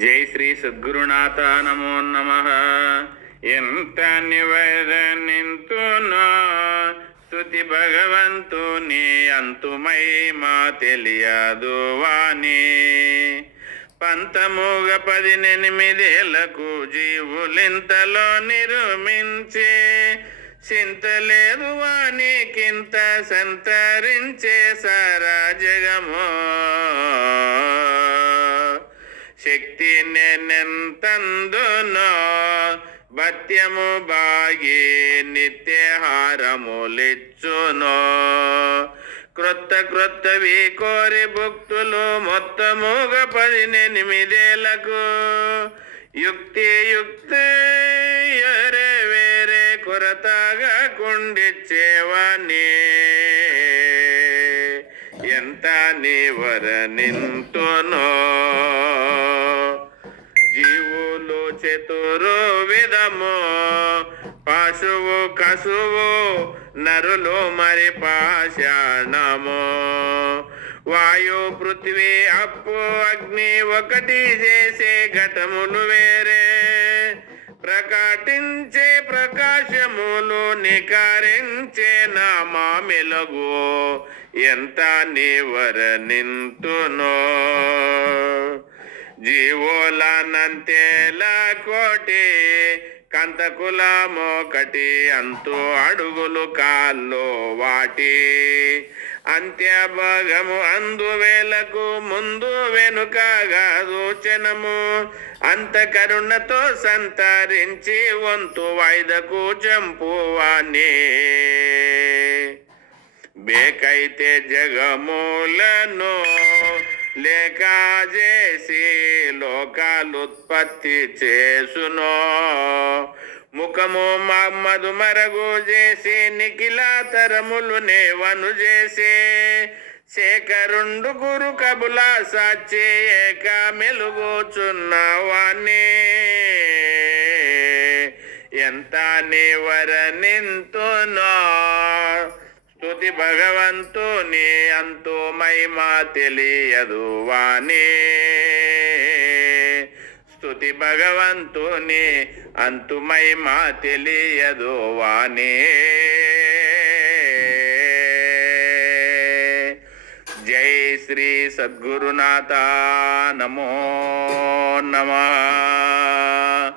జై శ్రీ సద్గురునాథ నమో నమః. ఎంత నివరనింతునో స్తుతి భగవంతుని అంతుమై మా తెలియదు వాణి. 18 జీవులింతలో నిర్మించే చింతలేదు వానికింత సంతరించే సారా జగమో. శక్తి నెంతందునో భత్యము బాగి నిత్యహారములిచ్చునో. క్రొత్తవి కోరి భక్తులు మొత్తముగా 18 యుక్తి వేరే కొరతగా కుండిచ్చేవాణి. ఎంత నివరనింతునో జీవులు చతుర్విధము, పశువు కసువు నరులు మరి పాషాణము. వాయు పృథ్వీ అప్పు అగ్ని ఒకటి చేసే ఘటములు వేరే, ప్రకటించే ప్రకాశములు నికరించే నామా మెలగు. ఎంత నివరనింతునో జీవులనంతేల కోటి, కంతకులమొకటి అంతు అడుగులు కాళ్ళు వాటి. అంత్యభాగము అందువేలకు ముందు వెనుకగా సూచనము. అంత కరుణతో సంతరించి వంతు వాయిదకు చంపువాణి. బేకైతే జగములను లేక చేసి లోకాలుత్పత్తి చేసునో. ముఖము మమ్మదు మరగు చేసి నిఖిల తరములు నేవను చేసి, శేఖరుండు గురు కబుల సాచి ఏక మెలుగుచున్నవాణి. ఎంత నివరనింతునో స్తుతి భగవంతుని అంతు మహిమ తెలియదు వాణి. స్తుతి భగవంతుని అంతు మహిమ తెలియదు వాణి. జై శ్రీ సద్గురునాథ నమో నమః.